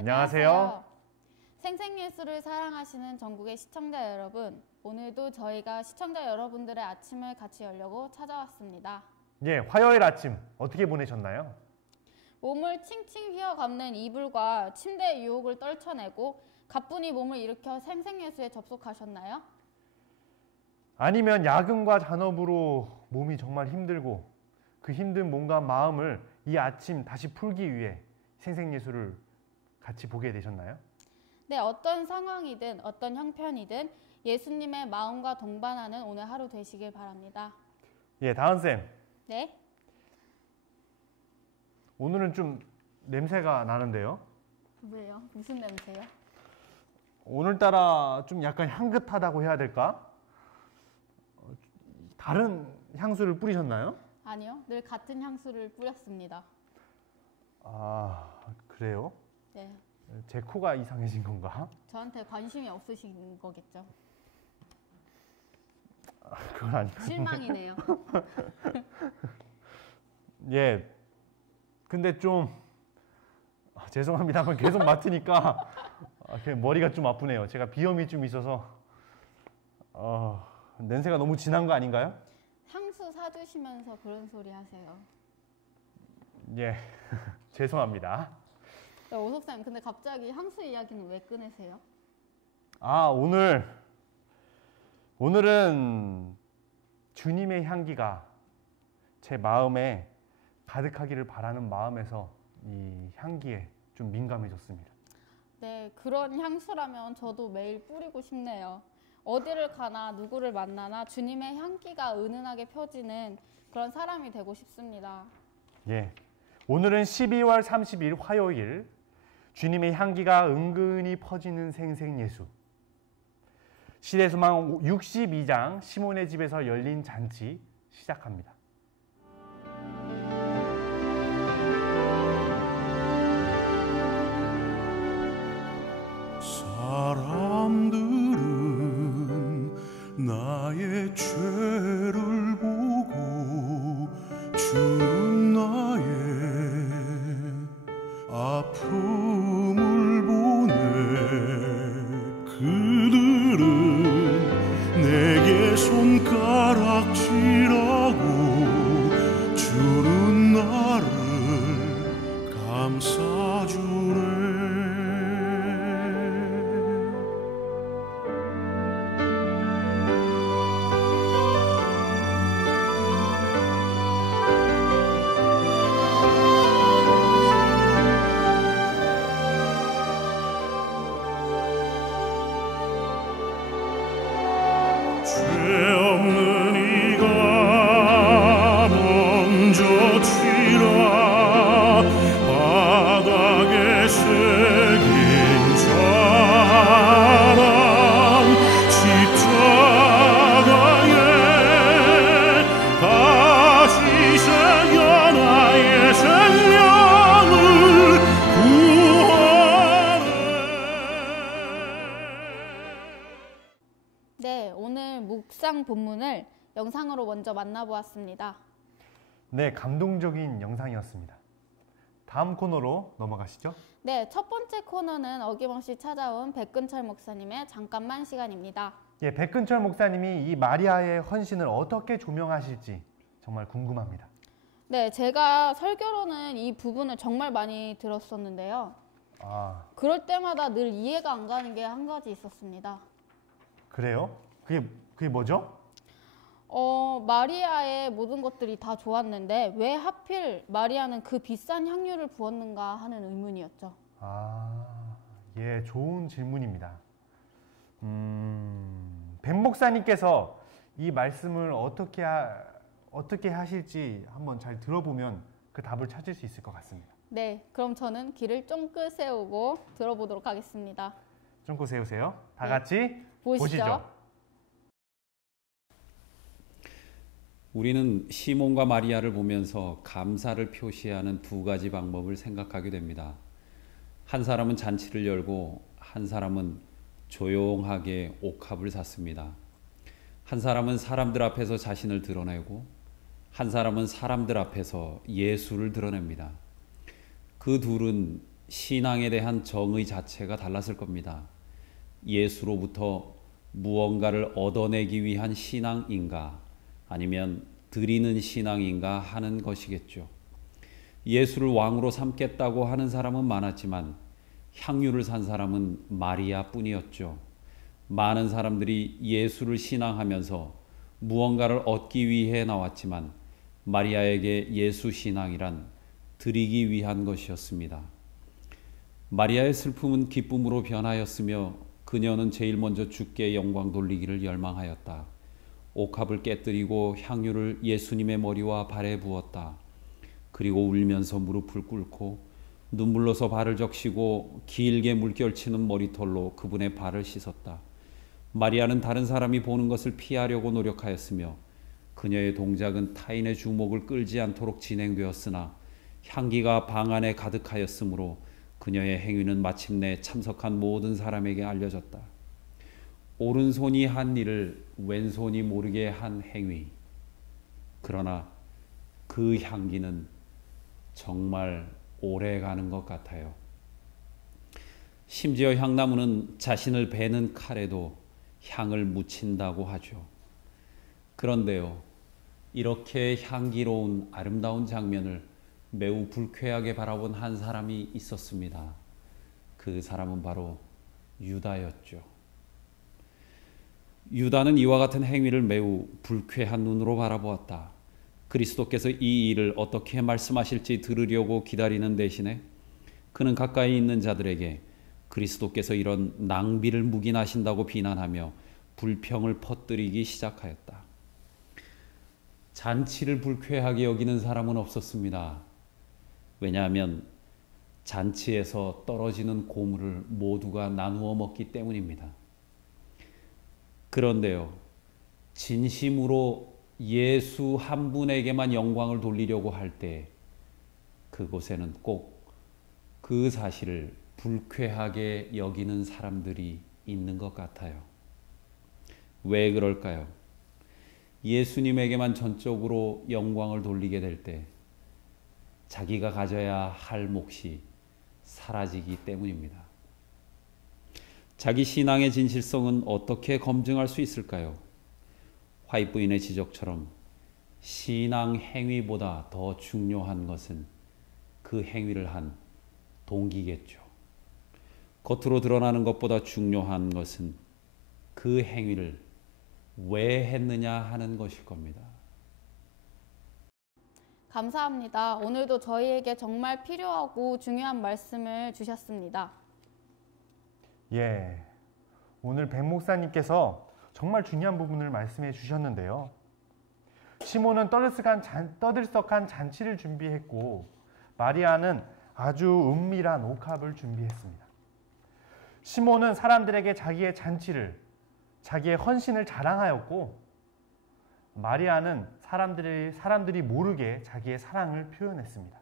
안녕하세요. 생생예술을 사랑하시는 전국의 시청자 여러분, 오늘도 저희가 시청자 여러분들의 아침을 같이 열려고 찾아왔습니다. 예, 화요일 아침 어떻게 보내셨나요? 몸을 칭칭 휘어감는 이불과 침대의 유혹을 떨쳐내고 가뿐히 몸을 일으켜 생생예술에 접속하셨나요? 아니면 야근과 잔업으로 몸이 정말 힘들고 그 힘든 몸과 마음을 이 아침 다시 풀기 위해 생생예술을 같이 보게 되셨나요? 네, 어떤 상황이든 어떤 형편이든 예수님의 마음과 동반하는 오늘 하루 되시길 바랍니다. 예, 다은쌤. 네? 오늘은 좀 냄새가 나는데요? 왜요? 무슨 냄새요? 오늘따라 좀 약간 향긋하다고 해야 될까? 다른 향수를 뿌리셨나요? 아니요, 늘 같은 향수를 뿌렸습니다. 아, 그래요? 네. 제 코가 이상해진 건가? 저한테 관심이 없으신 거겠죠? 그건 아니고. 실망이네요. 예. 근데 좀 죄송합니다만 계속 맡으니까 머리가 좀 아프네요. 제가 비염이 좀 있어서 냄새가 너무 진한 거 아닌가요? 향수 사주시면서 그런 소리 하세요. 예. 죄송합니다. 네, 오석쌤, 근데 갑자기 향수 이야기는 왜 꺼내세요? 아, 오늘은 주님의 향기가 제 마음에 가득하기를 바라는 마음에서 이 향기에 좀 민감해졌습니다. 네, 그런 향수라면 저도 매일 뿌리고 싶네요. 어디를 가나 누구를 만나나 주님의 향기가 은은하게 펴지는 그런 사람이 되고 싶습니다. 예. 오늘은 12월 30일 화요일, 주님의 향기가 은근히 퍼지는 생생예수. 시대소망 62장 시몬의 집에서 열린 잔치 시작합니다. 사람들은 나의 죄를 보고 주는 나의 아픔을 보네. 그들은 내게 손가락질하고 주는 나를 감싸주네. 네, 오늘 묵상 본문을 영상으로 먼저 만나보았습니다. 네, 감동적인 영상이었습니다. 다음 코너로 넘어가시죠. 네, 첫 번째 코너는 어김없이 찾아온 백근철 목사님의 잠깐만 시간입니다. 예, 백근철 목사님이 이 마리아의 헌신을 어떻게 조명하실지 정말 궁금합니다. 네, 제가 설교로는 이 부분을 정말 많이 들었었는데요. 그럴 때마다 늘 이해가 안 가는 게 한 가지 있었습니다. 그래요? 그게 뭐죠? 마리아의 모든 것들이 다 좋았는데 왜 하필 마리아는 그 비싼 향유를 부었는가 하는 의문이었죠. 예, 좋은 질문입니다. 벤 목사님께서 이 말씀을 어떻게 하실지 한번 잘 들어보면 그 답을 찾을 수 있을 것 같습니다. 네, 그럼 저는 귀를 쫑긋 세우고 들어보도록 하겠습니다. 쫑긋 세우세요. 다 같이 보시죠. 우리는 시몬과 마리아를 보면서 감사를 표시하는 두 가지 방법을 생각하게 됩니다. 한 사람은 잔치를 열고 한 사람은 조용하게 옥합을 샀습니다. 한 사람은 사람들 앞에서 자신을 드러내고 한 사람은 사람들 앞에서 예수를 드러냅니다. 그 둘은 신앙에 대한 정의 자체가 달랐을 겁니다. 예수로부터 무언가를 얻어내기 위한 신앙인가 아니면 드리는 신앙인가 하는 것이겠죠. 예수를 왕으로 삼겠다고 하는 사람은 많았지만 향유를 산 사람은 마리아 뿐이었죠. 많은 사람들이 예수를 신앙하면서 무언가를 얻기 위해 나왔지만 마리아에게 예수 신앙이란 드리기 위한 것이었습니다. 마리아의 슬픔은 기쁨으로 변하였으며 그녀는 제일 먼저 주께 영광 돌리기를 열망하였다. 옥합을 깨뜨리고 향유를 예수님의 머리와 발에 부었다. 그리고 울면서 무릎을 꿇고 눈물로서 발을 적시고 길게 물결치는 머리털로 그분의 발을 씻었다. 마리아는 다른 사람이 보는 것을 피하려고 노력하였으며 그녀의 동작은 타인의 주목을 끌지 않도록 진행되었으나 향기가 방 안에 가득하였으므로 그녀의 행위는 마침내 참석한 모든 사람에게 알려졌다. 오른손이 한 일을 왼손이 모르게 한 행위. 그러나 그 향기는 정말 오래 가는 것 같아요. 심지어 향나무는 자신을 베는 칼에도 향을 묻힌다고 하죠. 그런데요, 이렇게 향기로운 아름다운 장면을 매우 불쾌하게 바라본 한 사람이 있었습니다. 그 사람은 바로 유다였죠. 유다는 이와 같은 행위를 매우 불쾌한 눈으로 바라보았다. 그리스도께서 이 일을 어떻게 말씀하실지 들으려고 기다리는 대신에 그는 가까이 있는 자들에게 그리스도께서 이런 낭비를 묵인하신다고 비난하며 불평을 퍼뜨리기 시작하였다. 잔치를 불쾌하게 여기는 사람은 없었습니다. 왜냐하면 잔치에서 떨어지는 고물을 모두가 나누어 먹기 때문입니다. 그런데요, 진심으로 예수 한 분에게만 영광을 돌리려고 할 때 그곳에는 꼭 그 사실을 불쾌하게 여기는 사람들이 있는 것 같아요. 왜 그럴까요? 예수님에게만 전적으로 영광을 돌리게 될 때 자기가 가져야 할 몫이 사라지기 때문입니다. 자기 신앙의 진실성은 어떻게 검증할 수 있을까요? 화이트 부인의 지적처럼 신앙 행위보다 더 중요한 것은 그 행위를 한 동기겠죠. 겉으로 드러나는 것보다 중요한 것은 그 행위를 왜 했느냐 하는 것일 겁니다. 감사합니다. 오늘도 저희에게 정말 필요하고 중요한 말씀을 주셨습니다. 예, 오늘 백 목사님께서 정말 중요한 부분을 말씀해 주셨는데요. 시몬은 떠들썩한 잔치를 준비했고 마리아는 아주 은밀한 옥합을 준비했습니다. 시몬은 사람들에게 자기의 잔치를, 자기의 헌신을 자랑하였고 마리아는 사람들이 모르게 자기의 사랑을 표현했습니다.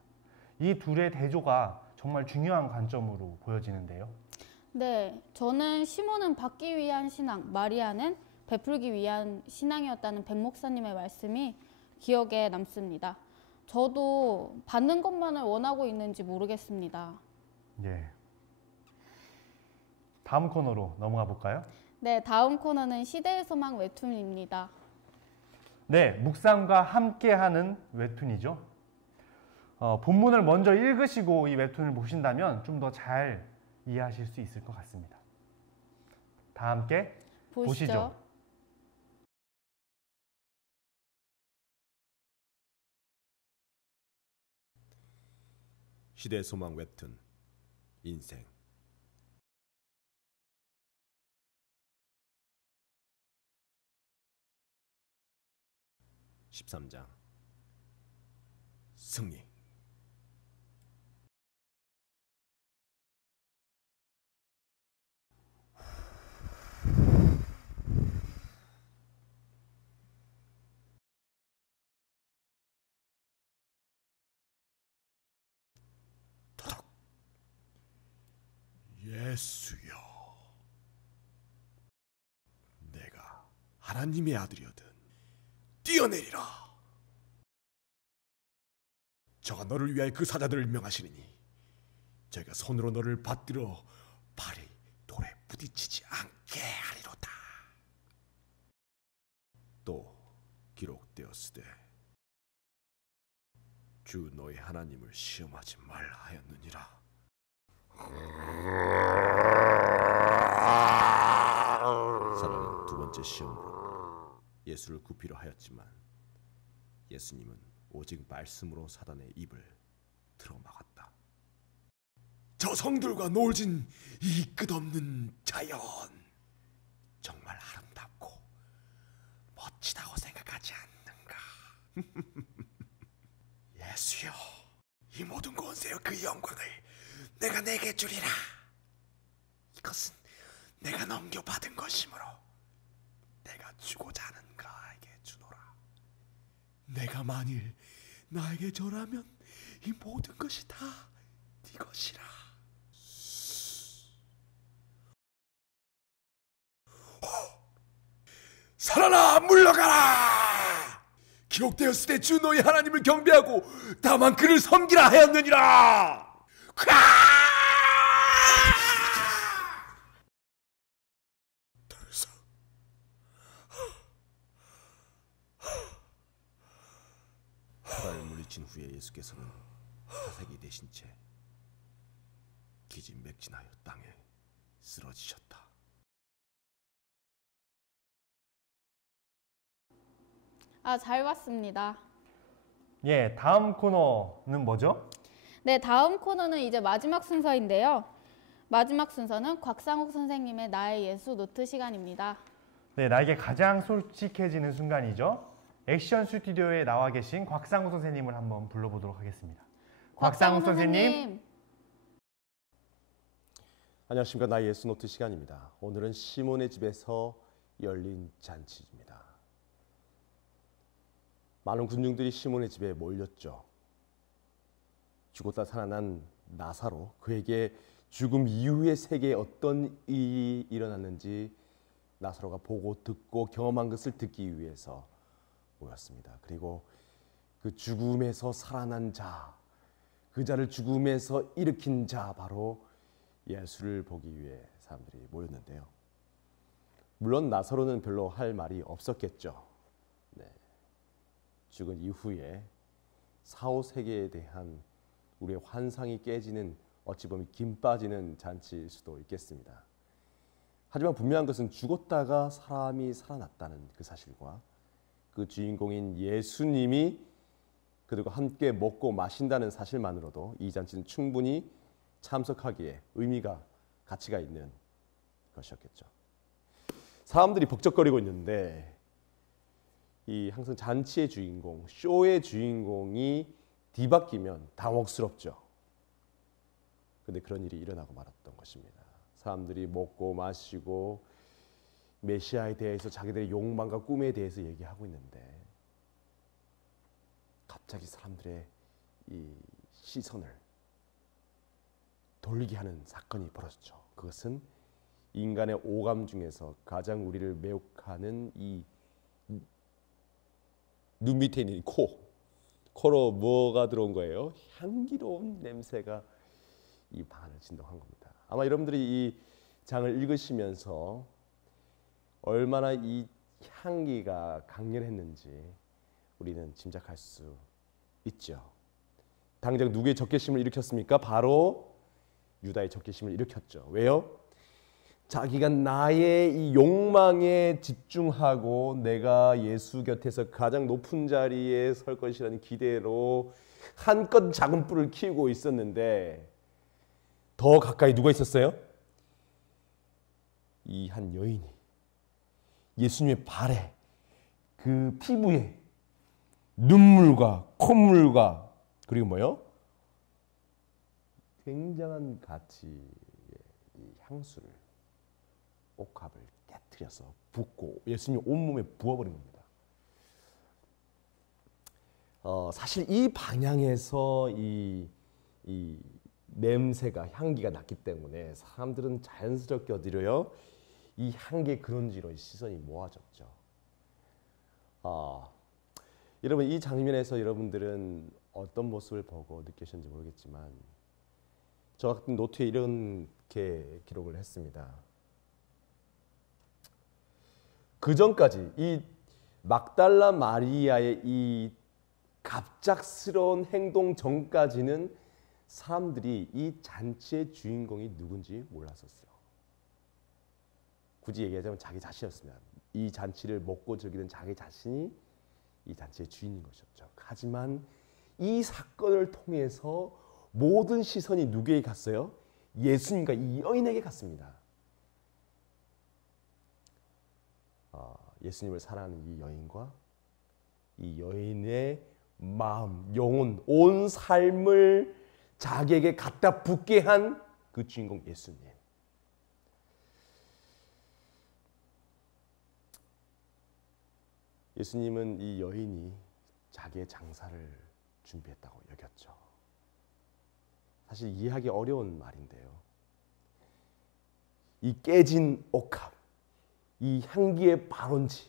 이 둘의 대조가 정말 중요한 관점으로 보여지는데요. 네, 저는 시몬은 받기 위한 신앙, 마리아는 베풀기 위한 신앙이었다는 백 목사님의 말씀이 기억에 남습니다. 저도 받는 것만을 원하고 있는지 모르겠습니다. 예. 다음 코너로 넘어가 볼까요? 네, 다음 코너는 시대의 소망 웹툰입니다. 네, 묵상과 함께하는 웹툰이죠. 본문을 먼저 읽으시고 이 웹툰을 보신다면 좀 더 잘 이해하실 수 있을 것 같습니다. 다 함께 보시죠. 시대 소망 웹툰 인생 13장 승리. 예수여, 내가 하나님의 아들이거든 뛰어내리라. 저가 너를 위하여 그 사자들을 명하시리니 제가 손으로 너를 받들어 발이 돌에 부딪히지 않게 하리로다. 또 기록되었으되 주 너의 하나님을 시험하지 말라 하였느니라. 사단은 두 번째 시험으로 예수를 굽히려 하였지만 예수님은 오직 말씀으로 사단의 입을 틀어막았다. 저 성들과 노을진 이 끝없는 자연, 정말 아름답고 멋지다고 생각하지 않는가? 예수여, 이 모든 권세와 그 영광을 내가 내게 주리라. 이것은 내가 넘겨받은 것이므로 내가 주고자 하는 가에게 주노라. 내가 만일 나에게 절하면 이 모든 것이 다 네 것이라. 살아라, 물러가라. 기록되었을 때 주 너희 하나님을 경배하고 다만 그를 섬기라 하였느니라. 사단을 물리친 후에 예수께서는 사색이 되신 채 기진맥진하여 땅에 쓰러지셨다. 잘 봤습니다. 예, 다음 코너는 뭐죠? 네, 다음 코너는 이제 마지막 순서인데요. 마지막 순서는 곽상욱 선생님의 나의 예수 노트 시간입니다. 네, 나에게 가장 솔직해지는 순간이죠. 액션 스튜디오에 나와 계신 곽상욱 선생님을 한번 불러보도록 하겠습니다. 곽상욱 선생님. 안녕하십니까. 나의 예수 노트 시간입니다. 오늘은 시몬의 집에서 열린 잔치입니다. 많은 군중들이 시몬의 집에 몰렸죠. 죽었다 살아난 나사로, 그에게 죽음 이후의 세계에 어떤 일이 일어났는지 나사로가 보고 듣고 경험한 것을 듣기 위해서 모였습니다. 그리고 그 죽음에서 살아난 자, 그 자를 죽음에서 일으킨 자, 바로 예수를 보기 위해 사람들이 모였는데요. 물론 나사로는 별로 할 말이 없었겠죠. 죽은 이후에 사후 세계에 대한 우리의 환상이 깨지는, 어찌 보면 김 빠지는 잔치일 수도 있겠습니다. 하지만 분명한 것은 죽었다가 사람이 살아났다는 그 사실과 그 주인공인 예수님이 그들과 함께 먹고 마신다는 사실만으로도 이 잔치는 충분히 참석하기에 의미가, 가치가 있는 것이었겠죠. 사람들이 벅적거리고 있는데 이 항상 잔치의 주인공, 쇼의 주인공이 뒤바뀌면 당혹스럽죠. 근데 그런 일이 일어나고 말았던 것입니다. 사람들이 먹고 마시고 메시아에 대해서 자기들의 욕망과 꿈에 대해서 얘기하고 있는데 갑자기 사람들의 이 시선을 돌리게 하는 사건이 벌어졌죠. 그것은 인간의 오감 중에서 가장 우리를 매혹하는 이 눈 밑에 있는 코로 뭐가 들어온 거예요? 향기로운 냄새가 이 방안을 진동한 겁니다. 아마 여러분들이 이 장을 읽으시면서 얼마나 이 향기가 강렬했는지 우리는 짐작할 수 있죠. 당장 누구의 적개심을 일으켰습니까? 바로 유다의 적개심을 일으켰죠. 왜요? 자기가 나의 이 욕망에 집중하고 내가 예수 곁에서 가장 높은 자리에 설 것이라는 기대로 한껏 작은 뿔을 키우고 있었는데 더 가까이 누가 있었어요? 이 한 여인이 예수님의 발에, 그 피부에 눈물과 콧물과 그리고 뭐요? 굉장한 가치의 이 향수를, 옥합을 깨뜨려서 붓고 예수님 온몸에 부어버린 겁니다. 사실 이 방향에서 이 냄새가, 향기가 났기 때문에 사람들은 자연스럽게 어디로요? 이 향기의 그런지로 시선이 모아졌죠. 여러분, 이 장면에서 여러분들은 어떤 모습을 보고 느끼셨는지 모르겠지만 저 같은 노트에 이렇게 기록을 했습니다. 그 전까지 이 막달라 마리아의 이 갑작스러운 행동 전까지는 사람들이 이 잔치의 주인공이 누군지 몰랐었어요. 굳이 얘기하자면 자기 자신이었습니다. 이 잔치를 먹고 즐기는 자기 자신이 이 잔치의 주인인 것이었죠. 하지만 이 사건을 통해서 모든 시선이 누구에게 갔어요? 예수님과 이 여인에게 갔습니다. 예수님을 사랑하는 이 여인과 이 여인의 마음, 영혼, 온 삶을 자기에게 갖다 붙게 한 그 주인공 예수님. 예수님은 이 여인이 자기의 장사를 준비했다고 여겼죠. 사실 이해하기 어려운 말인데요. 이 깨진 옥합, 이 향기의 발원지,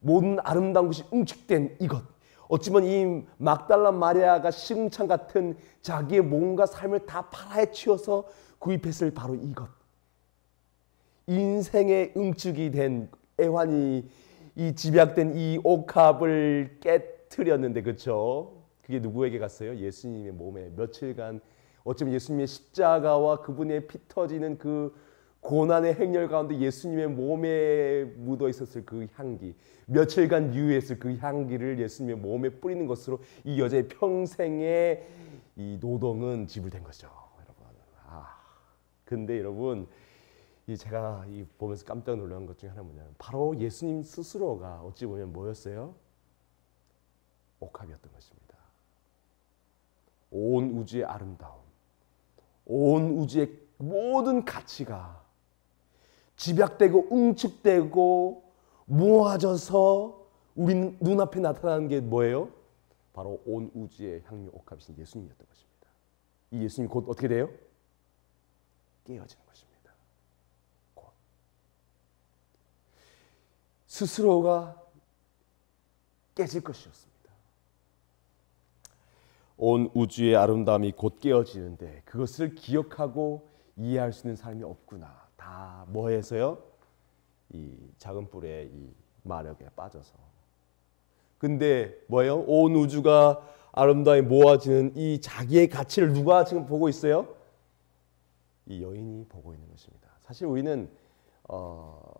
모든 아름다운 것이 응축된 이것, 어찌 보면 이 막달라 마리아가 시궁창 같은 자기의 몸과 삶을 다 팔아헤치어서 구입했을 바로 이것, 인생의 응축이 된 애환이 이 집약된 이 옥합을 깨트렸는데, 그렇죠? 그게 누구에게 갔어요? 예수님의 몸에 며칠간, 어쩌면 예수님의 십자가와 그분의 피 터지는 그 고난의 행렬 가운데 예수님의 몸에 묻어 있었을 그 향기, 며칠간 유효했을 그 향기를 예수님의 몸에 뿌리는 것으로 이 여자의 평생의 이 노동은 지불된 거죠, 여러분. 근데 여러분, 제가 보면서 깜짝 놀란 것 중에 하나는 뭐냐면 바로 예수님 스스로가 어찌 보면 뭐였어요? 옥합이었던 것입니다. 온 우주의 아름다움, 온 우주의 모든 가치가 집약되고 응축되고 모아져서 우리 눈앞에 나타나는 게 뭐예요? 바로 온 우주의 향유 옥합이신 예수님이었던 것입니다. 이 예수님이 곧 어떻게 돼요? 깨어지는 것입니다. 곧. 스스로가 깨질 것이었습니다. 온 우주의 아름다움이 곧 깨어지는데 그것을 기억하고 이해할 수 있는 사람이 없구나. 다 뭐해서요? 이 작은 뿔의 이 마력에 빠져서. 근데 뭐예요? 온 우주가 아름다움이 모아지는 이 자기의 가치를 누가 지금 보고 있어요? 이 여인이 보고 있는 것입니다. 사실 우리는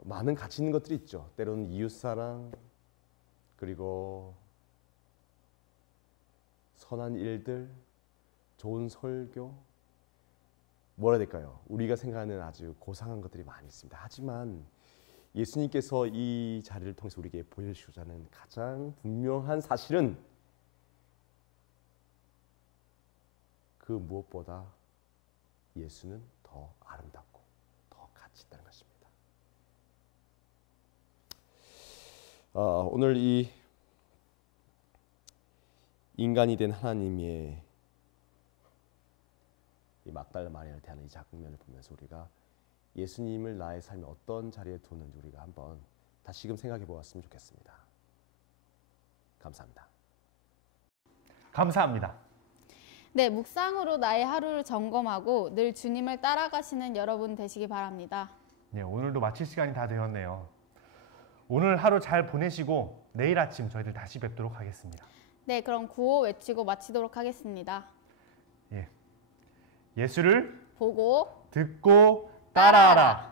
많은 가치 있는 것들이 있죠. 때로는 이웃사랑, 그리고 선한 일들, 좋은 설교, 뭐라 해야 될까요? 우리가 생각하는 아주 고상한 것들이 많이 있습니다. 하지만 예수님께서 이 자리를 통해서 우리에게 보여주고자 하는 가장 분명한 사실은 그 무엇보다 예수는 더 아름답고 더 가치 있다는 것입니다. 오늘 이 인간이 된 하나님의 이 막달라 마리아를 대하는 이 장면을 보면서 우리가 예수님을 나의 삶에 어떤 자리에 두는지 우리가 한번 다시금 생각해 보았으면 좋겠습니다. 감사합니다. 감사합니다. 네, 묵상으로 나의 하루를 점검하고 늘 주님을 따라가시는 여러분 되시기 바랍니다. 네, 오늘도 마칠 시간이 다 되었네요. 오늘 하루 잘 보내시고 내일 아침 저희들 다시 뵙도록 하겠습니다. 네, 그럼 구호 외치고 마치도록 하겠습니다. 예수를 보고 듣고 따라하라.